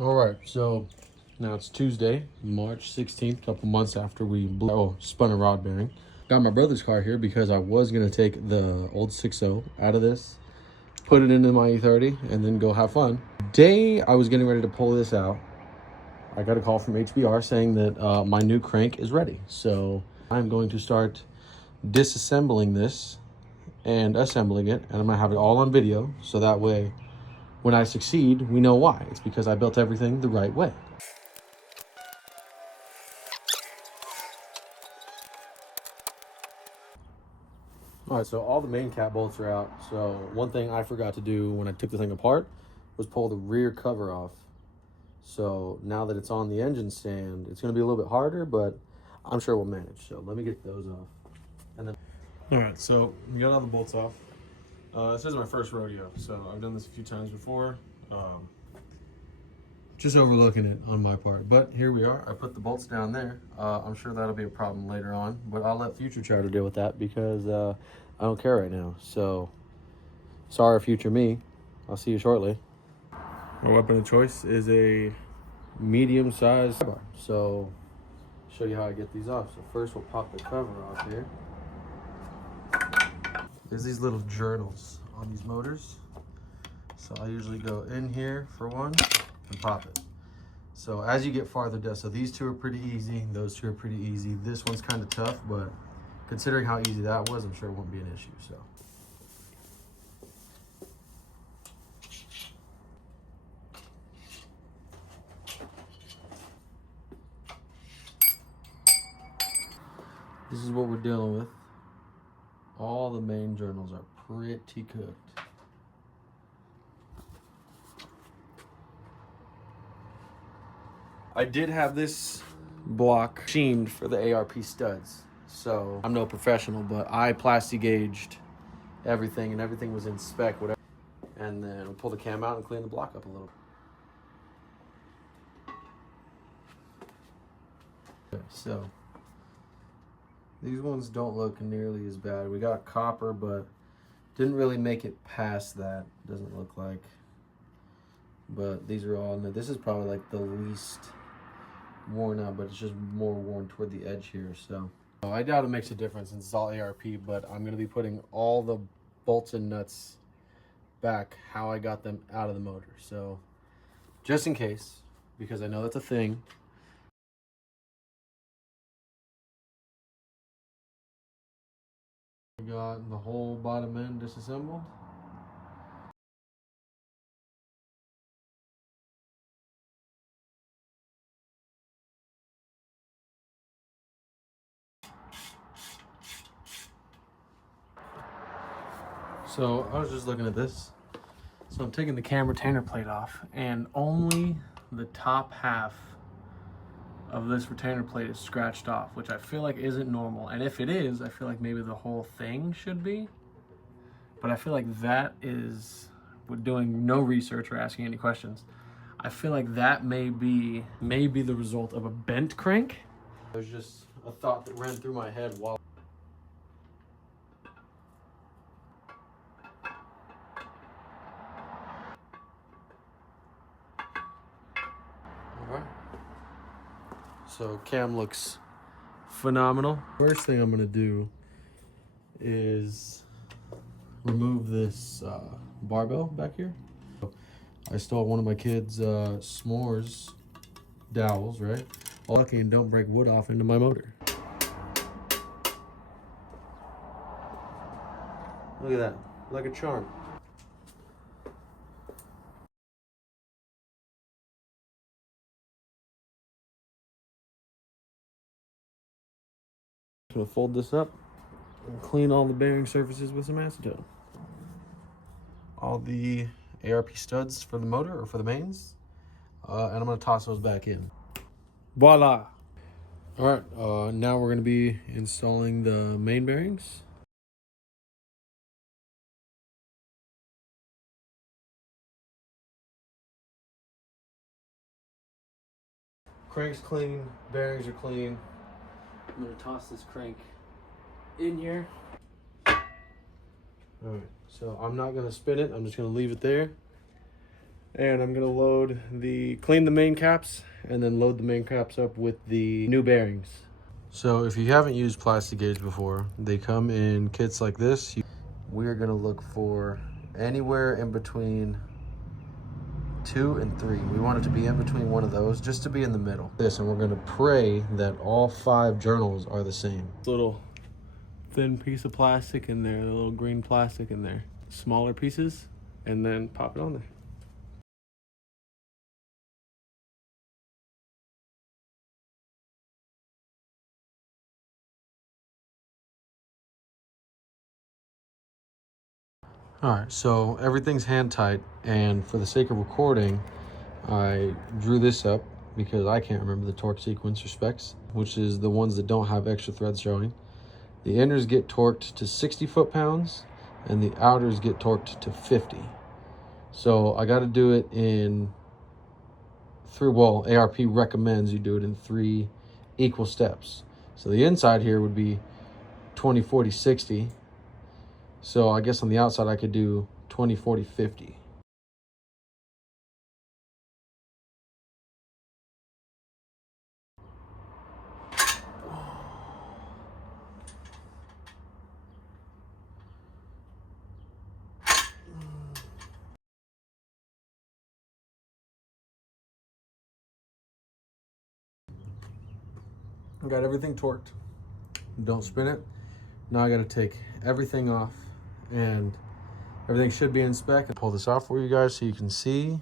All right, so now it's Tuesday, March 16th, a couple months after we spun a rod bearing. Got my brother's car here because I was going to take the old 6.0 out of this, put it into my E30, and then go have fun. The day I was getting ready to pull this out, I got a call from HBR saying that my new crank is ready. So I'm going to start disassembling this and assembling it, and I'm going to have it all on video, so that way when I succeed, we know why. It's because I built everything the right way. All right, so all the main cap bolts are out. So one thing I forgot to do when I took the thing apart was pull the rear cover off. So now that it's on the engine stand, it's gonna be a little bit harder, but I'm sure we'll manage. So let me get those off. And then, all right, so we got all the bolts off. This is my first rodeo, so I've done this a few times before. Just overlooking it on my part, but here we are. I put the bolts down there. I'm sure that'll be a problem later on, but I'll let future try to deal with that because I don't care right now. So sorry, future me. I'll see you shortly. My weapon of choice is a medium-sized bar. So show you how I get these off. So first we'll pop the cover off here. There's these little journals on these motors. So I usually go in here for one and pop it. So as you get farther down, so these two are pretty easy, those two are pretty easy. This one's kind of tough, but considering how easy that was, I'm sure it won't be an issue. So this is what we're dealing with. All the main journals are pretty cooked. I did have this block machined for the ARP studs. So I'm no professional, but I plasti gauged everything and everything was in spec, whatever. And then we'll pull the cam out and clean the block up a little. So these ones don't look nearly as bad. We got copper, but didn't really make it past that. Doesn't look like. But these are all, this is probably like the least worn out, but it's just more worn toward the edge here. So I doubt it makes a difference since it's all ARP, but I'm going to be putting all the bolts and nuts back how I got them out of the motor. So just in case, because I know that's a thing. We got the whole bottom end disassembled. So I was just looking at this. So I'm taking the cam retainer plate off, and only the top half of this retainer plate is scratched off, which I feel like isn't normal. And if it is, I feel like maybe the whole thing should be. But I feel like that is, with doing no research or asking any questions, I feel like that may be the result of a bent crank. There's just a thought that ran through my head while so cam looks phenomenal. First thing I'm gonna do is remove this barbell back here. I stole one of my kids' s'mores dowels, right? Lucky and don't break wood off into my motor. Look at that, like a charm. I'm gonna fold this up and clean all the bearing surfaces with some acetone. All the ARP studs for the motor or for the mains, and I'm gonna toss those back in. Voila! All right, now we're gonna be installing the main bearings. Crank's clean, bearings are clean. I'm gonna toss this crank in here. All right, so I'm not gonna spin it, I'm just gonna leave it there. And I'm gonna clean the main caps and then load the main caps up with the new bearings. So if you haven't used plastic gauge before, they come in kits like this. We're gonna look for anywhere in between 2 and 3. We want it to be in between one of those, just to be in the middle. And we're gonna pray that all 5 journals are the same. Little thin piece of plastic in there, the little green plastic in there. Smaller pieces, and then pop it on there. All right, so everything's hand tight, and for the sake of recording, I drew this up because I can't remember the torque sequence or specs, which is the ones that don't have extra threads showing. The inners get torqued to 60 foot-pounds, and the outers get torqued to 50. So I got to do it in ARP recommends you do it in 3 equal steps. So the inside here would be 20, 40, 60. So I guess on the outside I could do 20, 40, 50. I got everything torqued. Don't spin it. Now I got to take everything off, and everything should be in spec. I'll pull this off for you guys so you can see.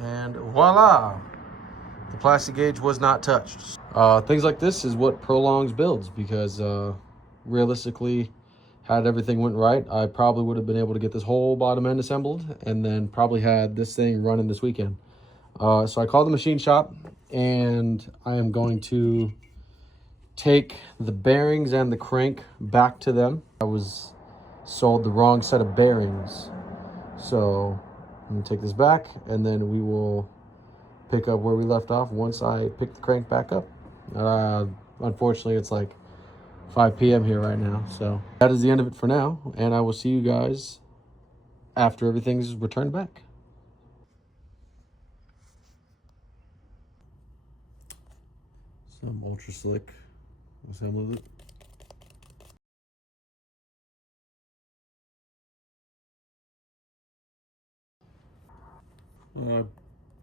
And voila! The plastic gauge was not touched. Things like this is what prolongs builds, because realistically, had everything went right, I probably would have been able to get this whole bottom end assembled and then probably had this thing running this weekend. So I called the machine shop, and I am going to take the bearings and the crank back to them. I was sold the wrong set of bearings. So I'm gonna take this back, and then we will pick up where we left off once I pick the crank back up. Unfortunately, it's like 5 p.m. here right now. So that is the end of it for now, and I will see you guys after everything's returned back. Some ultra slick assembly loop.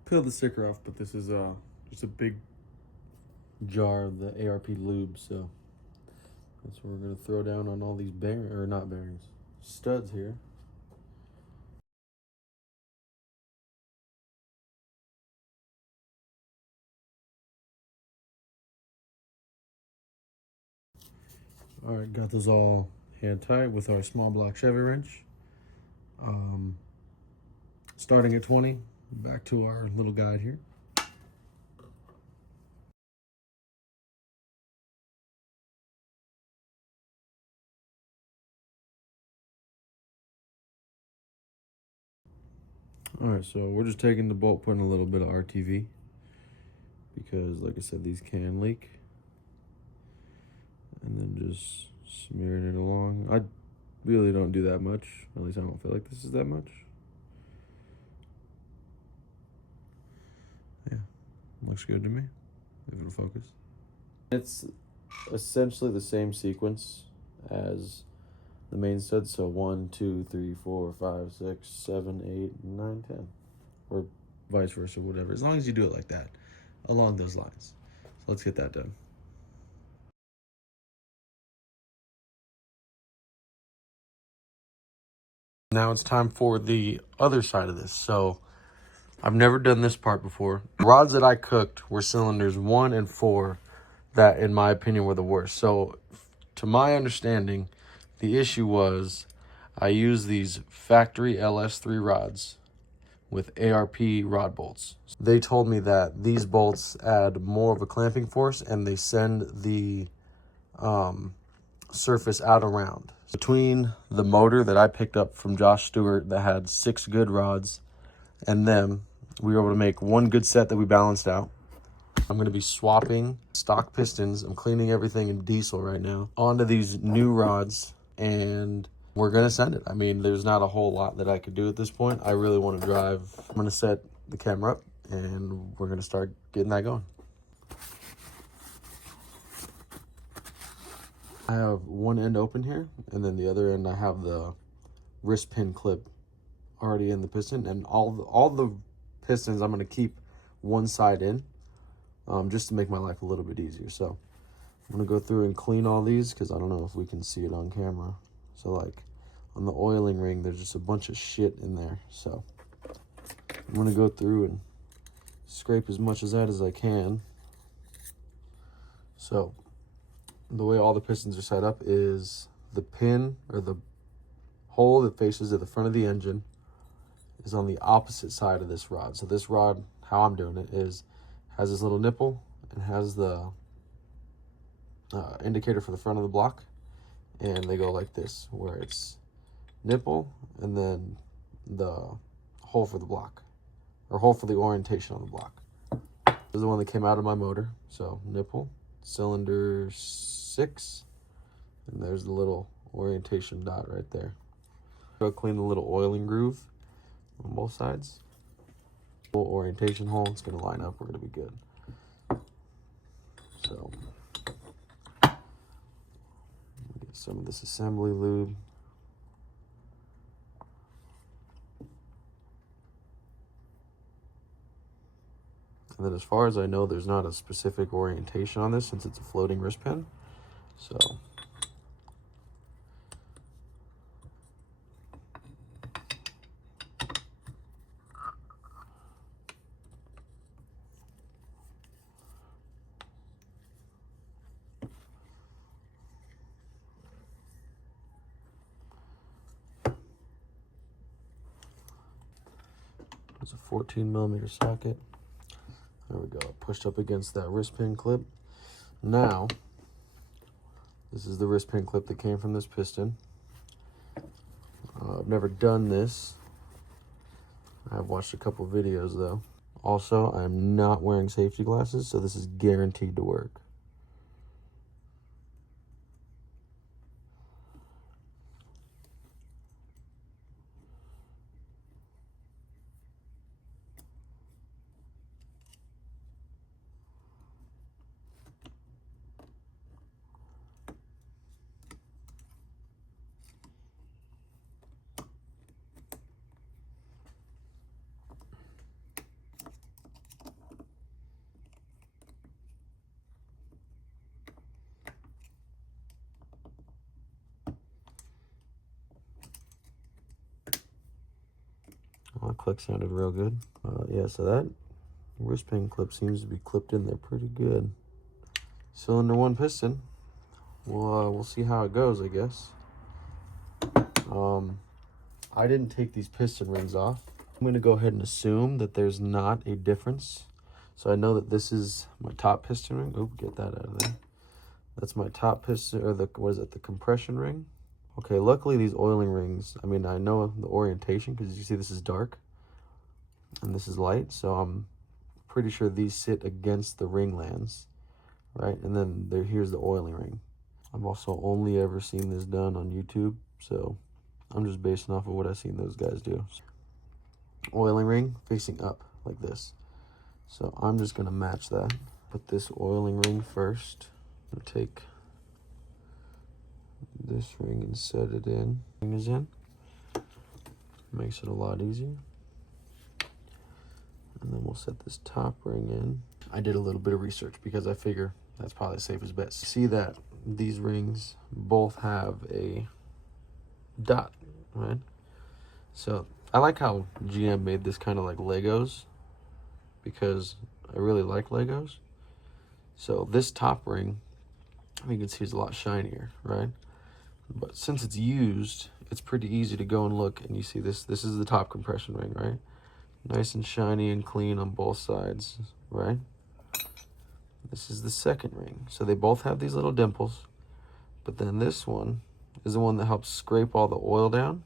Peeled the sticker off, but this is just a big jar of the ARP lube, so that's what we're gonna throw down on all these studs here. All right, got those all hand tight with our small block Chevy wrench. Starting at 20, back to our little guide here. All right, so we're just taking the bolt, putting a little bit of RTV, because like I said, these can leak. And then just smearing it along. I really don't do that much. At least I don't feel like this is that much. Yeah, looks good to me. If it'll focus. It's essentially the same sequence as the main stud. So 1, 2, 3, 4, 5, 6, 7, 8, 9, 10. Or vice versa, whatever. As long as you do it like that, along those lines. So let's get that done. Now it's time for the other side of this. So I've never done this part before. The rods that I cooked were cylinders 1 and 4 that, in my opinion, were the worst. So to my understanding, the issue was I used these factory ls3 rods with ARP rod bolts. They told me that these bolts add more of a clamping force, and they send the surface out around. Between the motor that I picked up from Josh Stewart that had 6 good rods and them, we were able to make one good set that we balanced out. I'm going to be swapping stock pistons. I'm cleaning everything in diesel right now onto these new rods, and we're going to send it. I mean, there's not a whole lot that I could do at this point. I really want to drive. I'm going to set the camera up and we're gonna start getting that going. I have one end open here, and then the other end I have the wrist pin clip already in the piston, and all the pistons I'm gonna keep one side in, just to make my life a little bit easier. So I'm gonna go through and clean all these because I don't know if we can see it on camera. So like on the oiling ring, there's just a bunch of shit in there. So I'm gonna go through and scrape as much of that as I can. So the way all the pistons are set up is the pin or the hole that faces to the front of the engine is on the opposite side of this rod. So this rod, how I'm doing it, is has this little nipple and has the indicator for the front of the block, and they go like this, where it's nipple and then the hole for the block, or hole for the orientation on the block. This is the one that came out of my motor. So nipple, cylinder 6, and there's the little orientation dot right there. Go clean the little oiling groove on both sides. Full orientation hole, it's gonna line up, we're gonna be good. So get some of this assembly lube. And then as far as I know, there's not a specific orientation on this since it's a floating wrist pin. So there's a 14mm socket. There we go, pushed up against that wrist pin clip. Now, this is the wrist pin clip that came from this piston. I've never done this. I've watched a couple videos though. Also, I'm not wearing safety glasses, so this is guaranteed to work. Well, that click sounded real good. Yeah, so that wrist pin clip seems to be clipped in there pretty good. Cylinder 1 piston. We'll see how it goes, I guess. I didn't take these piston rings off. I'm gonna go ahead and assume that there's not a difference. So I know that this is my top piston ring. Oop, get that out of there. That's my top piston, or the compression ring. Okay, luckily these oiling rings, I mean, I know the orientation because you see this is dark and this is light, so I'm pretty sure these sit against the ring lands, right? And then here's the oiling ring. I've also only ever seen this done on YouTube, so I'm just basing off of what I've seen those guys do. Oiling ring facing up like this. So I'm just gonna match that. Put this oiling ring first. I'm gonna take this ring and set it in. Ring is in. Makes it a lot easier. And then we'll set this top ring in. I did a little bit of research because I figure that's probably the safest bet. See that these rings both have a dot, right? So I like how GM made this kind of like Legos, because I really like Legos. So this top ring, you can see, is a lot shinier, right? But since it's used, it's pretty easy to go and look, and you see this is the top compression ring, right? Nice and shiny and clean on both sides, right? This is the second ring. So they both have these little dimples, but then this one is the one that helps scrape all the oil down.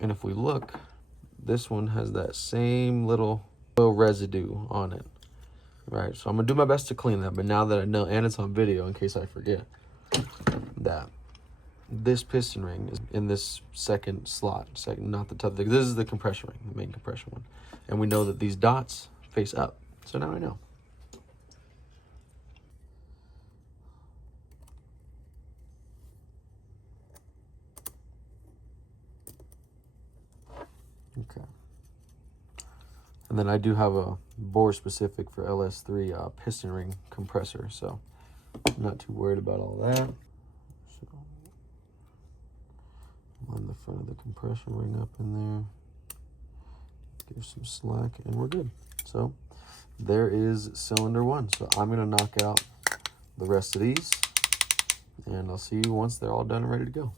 And if we look, this one has that same little oil residue on it, right? So I'm gonna do my best to clean that, but now that I know, and it's on video in case I forget, that this piston ring is in this second slot, not the top. This is the compression ring, the main compression one. And we know that these dots face up. So now I know. Okay. And then I do have a bore specific for ls3 piston ring compressor, so I'm not too worried about all that. So line the front of the compression ring up in there, give some slack, and we're good. So there is cylinder 1. So I'm gonna knock out the rest of these, and I'll see you once they're all done and ready to go.